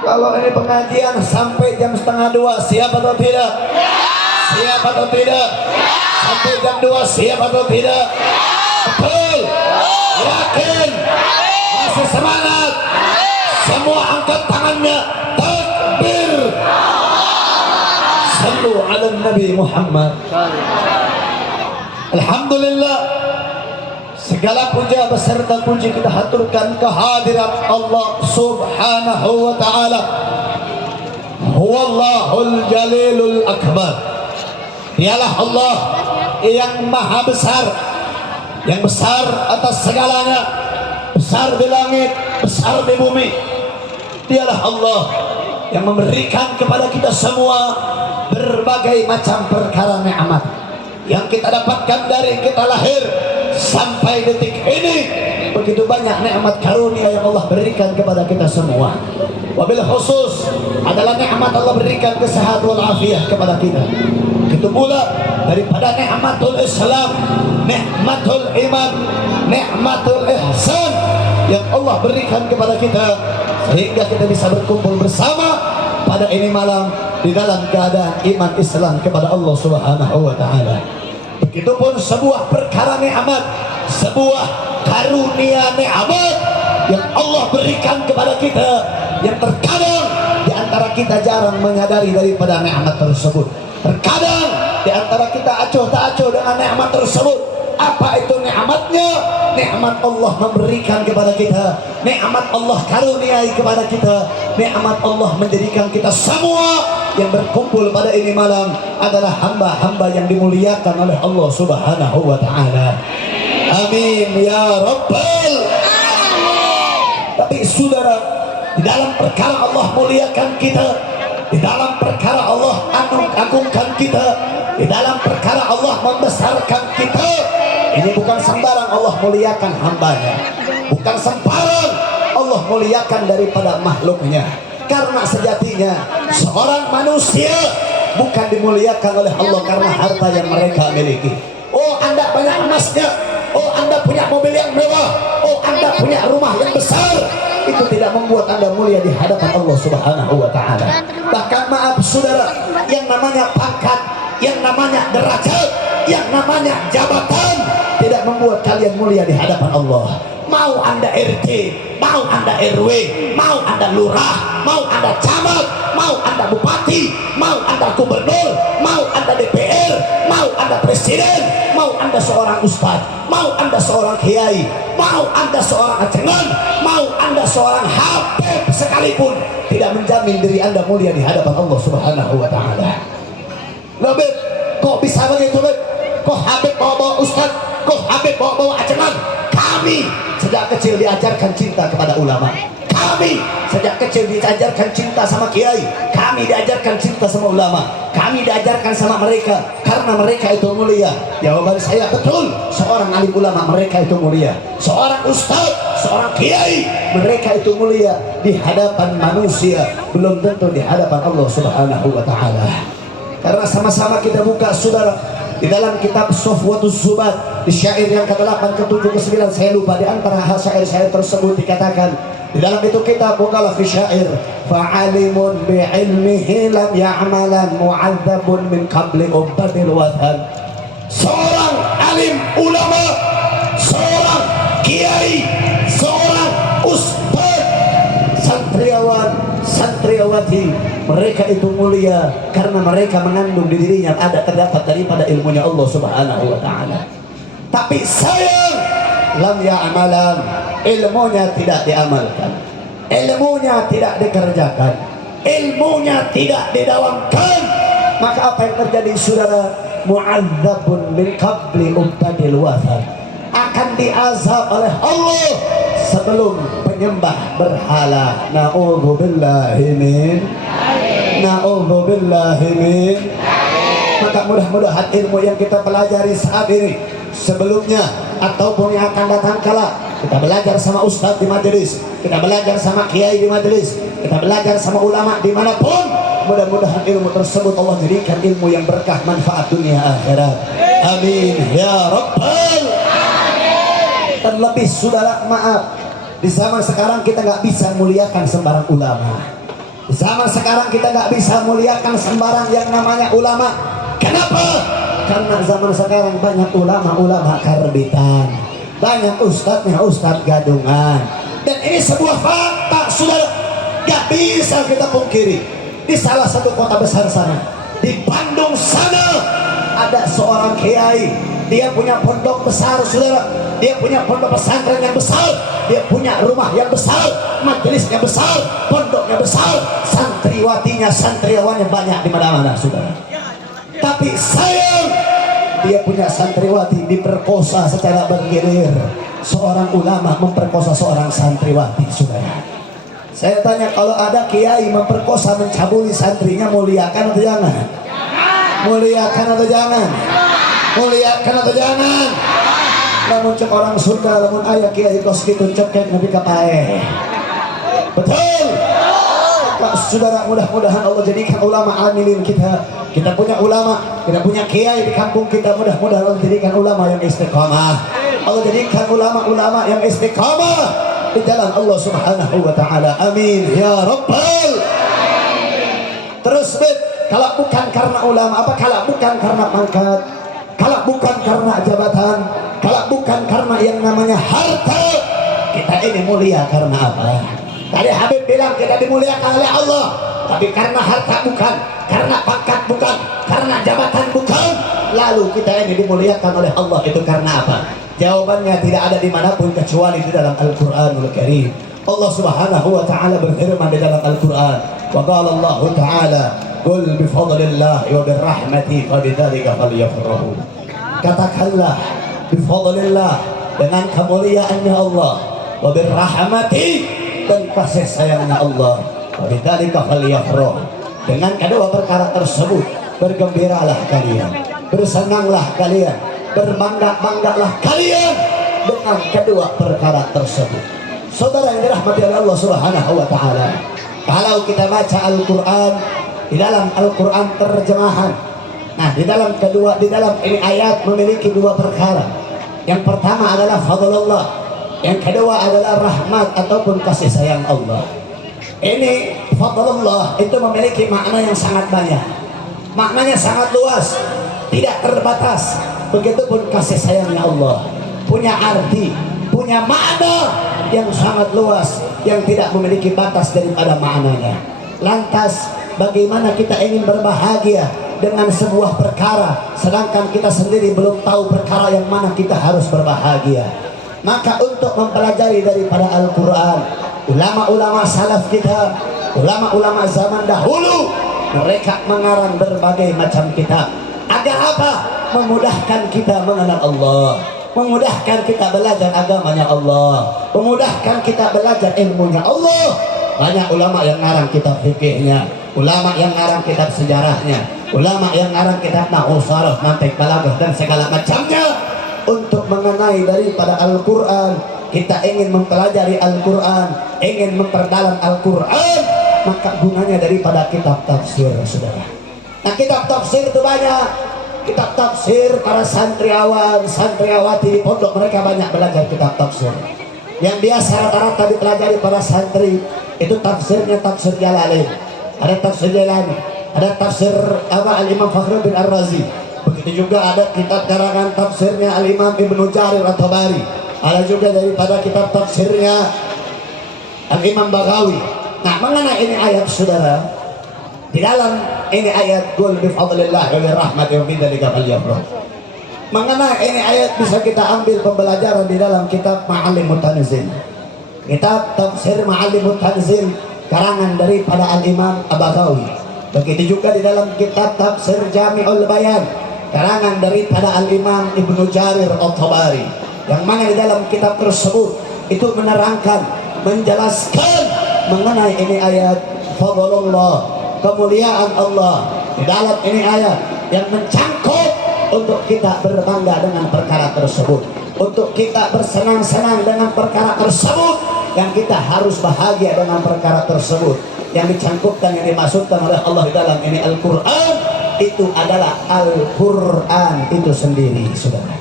Kalau ini pengajian sampai jam 1:30, siap atau tidak? Siap atau tidak? Sampai jam 2, siap atau tidak? Betul? Yakin? Masih semangat? Semua angkat tangannya. Takbir. Sallu ala Nabi Muhammad. Alhamdulillah, segala puja beserta puji kita haturkan kehadirat Allah Subhanahu wa ta'ala. Huwallahul Jalilul Akbar. Dialah Allah yang maha besar, yang besar atas segalanya, besar di langit, besar di bumi. Dialah Allah yang memberikan kepada kita semua berbagai macam perkara nikmat yang kita dapatkan dari kita lahir sampai detik ini. Begitu banyak nikmat karunia yang Allah berikan kepada kita semua. Wabil khusus adalah nikmat Allah berikan kesehatan wal afiat kepada kita. Begitu pula daripada nikmatul Islam, nikmatul iman, nikmatul ihsan yang Allah berikan kepada kita, sehingga kita bisa berkumpul bersama pada ini malam di dalam keadaan iman Islam kepada Allah Subhanahu wa ta'ala. Begitupun sebuah perkara nikmat, sebuah karunia nikmat yang Allah berikan kepada kita, yang terkadang di antara kita jarang menyadari daripada nikmat tersebut. Terkadang di antara kita acuh tak acuh dengan nikmat tersebut. Apa itu nikmatnya? Nikmat Allah memberikan kepada kita, nikmat Allah karuniai kepada kita, nikmat Allah menjadikan kita semua yang berkumpul pada ini malam adalah hamba-hamba yang dimuliakan oleh Allah Subhanahu wa ta'ala. Amin ya Rabbal alamin. Tapi saudara, di dalam perkara Allah muliakan kita, di dalam perkara Allah agungkan kita, di dalam perkara Allah membesarkan kita, ini bukan sembarang Allah muliakan hambanya, bukan sembarang Allah muliakan daripada makhluknya. Karena sejatinya seorang manusia bukan dimuliakan oleh Allah karena harta yang mereka miliki. Oh, Anda banyak emasnya, oh Anda punya mobil yang mewah, oh Anda punya rumah yang besar, itu tidak membuat Anda mulia di hadapan Allah Subhanahu wa ta'ala. Bahkan maaf saudara, yang namanya pangkat, yang namanya derajat, yang namanya jabatan tidak membuat kalian mulia di hadapan Allah. Mau Anda RT, mau Anda RW, mau Anda lurah, mau Anda camat, mau Anda bupati, mau Anda gubernur, mau Anda DPR, mau Anda presiden, mau Anda seorang ustadz, mau Anda seorang kiai, mau Anda seorang ajengan, mau Anda seorang habib sekalipun, tidak menjamin diri Anda mulia di hadapan Allah Subhanahu wa ta'ala. Loh Beb, kok bisa begitu Beb? Kok habib bawa-bawa ustadz? Kok habib bawa-bawa ajengan? Kami sejak kecil diajarkan cinta kepada ulama. Kami sejak kecil diajarkan cinta sama kiai. Kami diajarkan cinta sama ulama. Kami diajarkan sama mereka karena mereka itu mulia. Jawaban saya betul. Seorang alim ulama mereka itu mulia. Seorang ustaz, seorang kiai mereka itu mulia di hadapan manusia, belum tentu di hadapan Allah Subhanahu wa ta'ala. Karena sama-sama kita buka saudara di dalam kitab Sofwatus Zubat, di syair yang ke-8, ke-7, ke-9 saya lupa, di antara syair-syair tersebut dikatakan di dalam itu kitab bukalah fi syair fa'alimun bi'ilmihi lam ya'malan mu'adzabun min qabli ubadil wathan. Seorang alim ulama, seorang kiai, seorang ustaz, santriawan, santriawati, mereka itu mulia karena mereka mengandung di dirinya terdapat daripada ilmunya Allah Subhanahu wa ta'ala. Tapi sayang, lam ya'malan, ilmunya tidak diamalkan, ilmunya tidak dikerjakan, ilmunya tidak didawamkan. Maka apa yang terjadi saudara? Mu'adzabun min qabli ubadil wathan, akan diazab oleh Allah sebelum penyembah berhala. Na'udzubillahi min, na'udzubillahi min. Maka mudah-mudahan ilmu yang kita pelajari saat ini, sebelumnya ataupun yang akan datang kala, kita belajar sama ustadz di majelis, kita belajar sama kiai di majelis, kita belajar sama ulama dimanapun, mudah-mudahan ilmu tersebut Allah jadikan ilmu yang berkah, manfaat dunia akhirat. Amin ya Rabbal alamin. Terlebih saudara, maaf, di zaman sekarang kita nggak bisa muliakan sembarang ulama. Zaman sekarang kita nggak bisa muliakan sembarang yang namanya ulama. Kenapa? Karena zaman sekarang banyak ulama-ulama karbitan, banyak ustadznya ustadz gadungan. Dan ini sebuah fakta, saudara, nggak bisa kita pungkiri. Di salah satu kota besar sana, di Bandung sana, ada seorang kiai. Dia punya pondok besar, saudara. Dia punya pondok pesantren yang besar. Dia punya rumah yang besar, majelisnya besar, pondoknya besar, santriwatinya, santriawannya banyak di mana-mana, saudara. Tapi sayang, dia punya santriwati diperkosa secara bergilir. Seorang ulama memperkosa seorang santriwati, saudara. Saya tanya, kalau ada kiai memperkosa, mencabuli santrinya, muliakan atau jangan? Muliakan atau jangan? Muliakan atau jangan? Namun cek orang Sunda, namun ayah kiai kos gitu cekek nabi kapae. Betul. Pak saudara, mudah-mudahan Allah jadikan ulama amilin kita. Kita punya ulama, kita punya kiai di kampung kita. Mudah-mudahan Allah jadikan ulama yang istiqamah. Allah jadikan ulama-ulama yang istiqamah di jalan Allah Subhanahu wa taala. Amin ya rabbal. Terus kalau bukan karena ulama, apa kalau bukan karena pangkat, kalau bukan karena jabatan, kalau bukan karena yang namanya harta, kita ini mulia karena apa? Tadi Habib bilang kita dimuliakan oleh Allah, tapi karena harta bukan, karena pangkat bukan, karena jabatan bukan, lalu kita ini dimuliakan oleh Allah itu karena apa? Jawabannya tidak ada dimanapun kecuali di dalam Al-Quranul Karim. Allah Subhanahu wa taala berfirman di dalam Al-Quran, wa qala Allah taala, qul bi fadlillah wa bir rahmati fa bidzalika falyafrahu. Katakanlah bi fadlillah, dengan kemuliaannya Allah, wa bir rahmati, dan kasih sayangnya Allah, wa bidzalika falyafrahu. Dengan kedua perkara tersebut bergembiralah kalian, bersenanglah kalian, berbangga-banggalah kalian dengan kedua perkara tersebut. Saudara yang dirahmati oleh Allah Subhanahu wa taala, kalau kita baca Al-Qur'an, di dalam Al-Qur'an terjemahan, nah di dalam ini ayat memiliki dua perkara. Yang pertama adalah fadlullah, yang kedua adalah rahmat ataupun kasih sayang Allah. Ini fadlullah itu memiliki makna yang sangat banyak, maknanya sangat luas, tidak terbatas. Begitupun kasih sayangnya Allah punya arti, punya makna yang sangat luas, yang tidak memiliki batas daripada maknanya. Lantas bagaimana kita ingin berbahagia dengan sebuah perkara, sedangkan kita sendiri belum tahu perkara yang mana kita harus berbahagia? Maka untuk mempelajari daripada Al-Quran, ulama-ulama salaf kita, ulama-ulama zaman dahulu, mereka mengarang berbagai macam kitab. Agar apa? Memudahkan kita mengenal Allah, memudahkan kita belajar agamanya Allah, memudahkan kita belajar ilmunya Allah. Banyak ulama yang ngarang kitab fikihnya, ulama yang ngarang kitab sejarahnya, ulama yang ngarang kitab nahwu, sharaf, mantiq, balaghah, dan segala macamnya. Untuk mengenai daripada Al-Quran, kita ingin mempelajari Al-Quran, ingin memperdalam Al-Quran, maka gunanya daripada kitab tafsir, saudara. Nah, kitab tafsir itu banyak. Kitab tafsir para santriawan, santriawati di pondok, mereka banyak belajar kitab tafsir. Yang biasa rata-rata dipelajari para santri itu tafsirnya tafsir Jalalain, ada tafsir Jalani, ada tafsir Al-Imam Fakhruddin Ar-Razi. Begitu juga ada kitab karangan tafsirnya Al-Imam Ibnu Jarir At-Tabari. Ada juga daripada kitab tafsirnya Al-Imam Baghawi. Nah, mengenai ini ayat, saudara, di dalam ini ayat qul bi fadlillah wa bi rahmati wa bidzalika falyafrahu. Mengenai ini ayat bisa kita ambil pembelajaran di dalam kitab Ma'alimut Tanzil. Kitab tafsir Ma'alimut Tanzil karangan daripada Al-Imam Al-Baghawi. Begitu juga di dalam kitab tafsir Jami'ul Bayan karangan daripada Al-Imam Ibnu Jarir At-Tabari. Yang mana di dalam kitab tersebut itu menerangkan, menjelaskan mengenai ini ayat fadlullah, kemuliaan Allah di dalam ini ayat yang mencangkup untuk kita berbangga dengan perkara tersebut, untuk kita bersenang-senang dengan perkara tersebut, yang kita harus bahagia dengan perkara tersebut. Yang dicangkupkan, yang dimaksudkan oleh Allah di dalam ini Al-Quran, itu adalah Al-Quran itu sendiri, saudara.